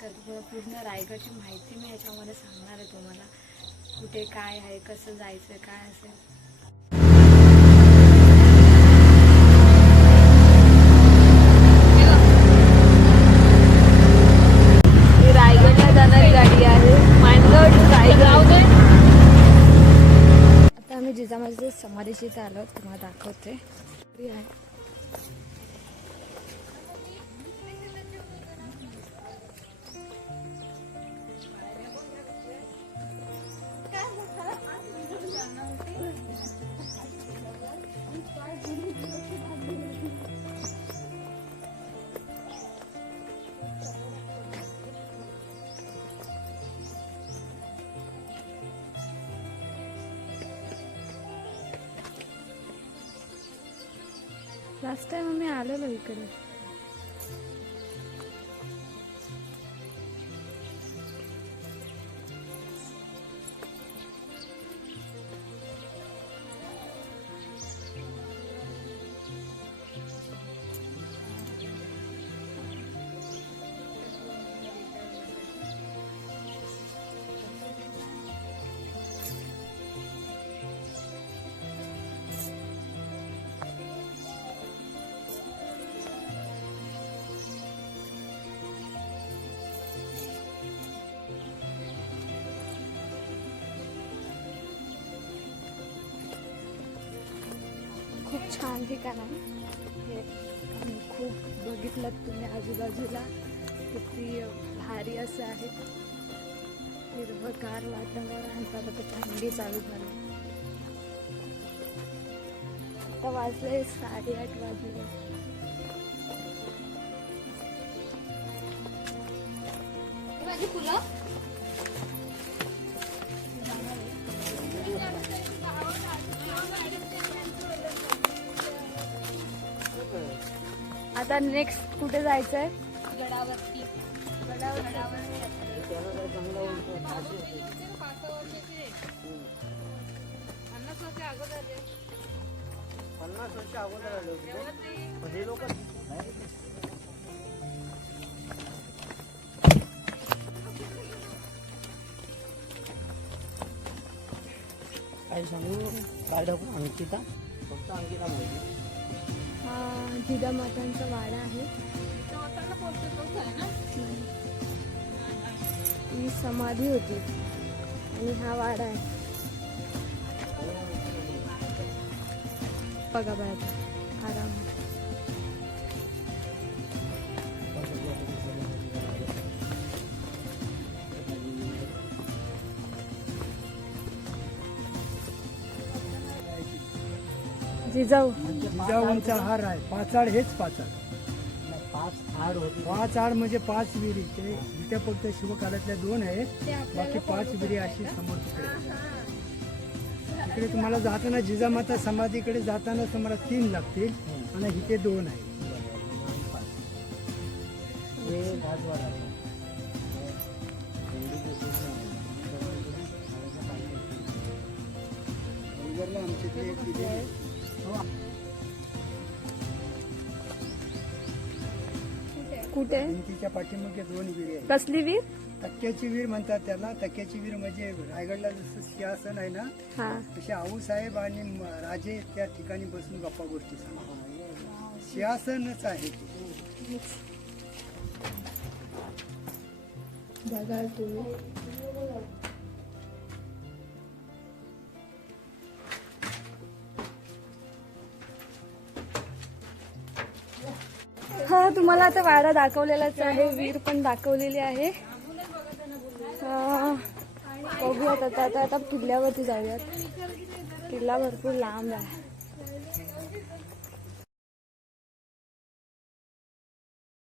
करतो. पूर्ण रायगडची माहिती मी याच्यामध्ये सांगणार आहे तुम्हाला, कुठे काय आहे, कसं जायचं, काय असेल. ही रायगडला जाणारी गाडी आहे, मानगड टू रायगड. आता आम्ही जिजामाची समाधीशी आलो, तुम्हाला दाखवते. लास्ट टाइम आम्ही आलेलो इकडे. खूप छान ठिकाण आहे हे. आम्ही खूप बघितलं तुम्ही आजूबाजूला, किती भारी असं आहे. हिरवंगार वातावरण. आता थंडी चालू झाली. आता वाजले 8:30 वाजले. आता नेक्स्ट कुठे जायचंय? गडावरती. काय सांगू काय टाकू? अंकिता, फक्त अंकिता माहिती. हा जिजामातांचा वाडा आहे. ही समाधी होती आणि हा वाडा आहे. बघा बाहेर आराम. जिजाऊंचा हार आहे. पाचाड हेच पाचाड. पाच आड म्हणजे 5 विहिरी. ते इथे फक्त शिवकालातल्या 2 आहेत, बाकी 5 विहिरी अशी समोर तिकडे तुम्हाला जाताना जिजामाता समाधीकडे जाताना तुम्हाला 3 लागतील आणि इथे 2 आहेत. कुठे? भिंतीच्या पाठीमागे 2 विहिरी आहेत. कसली वीर? तक्क्याची वीर म्हणतात त्याला. तक्क्याची वीर म्हणजे रायगडला जसं सिंहासन आहे ना, तसे आऊसाहेब आणि राजे त्या ठिकाणी बसून गप्पा गोष्टी सांगतात. सिंहासनच आहे ते. बघा तुम्ही. हा तुम्हाला आता वाडा दाखवलेलाच आहे, वीर पण दाखवलेली आहे. बघूयात आता किल्ल्यावरती जाऊयात. किल्ला भरपूर लांब आहे.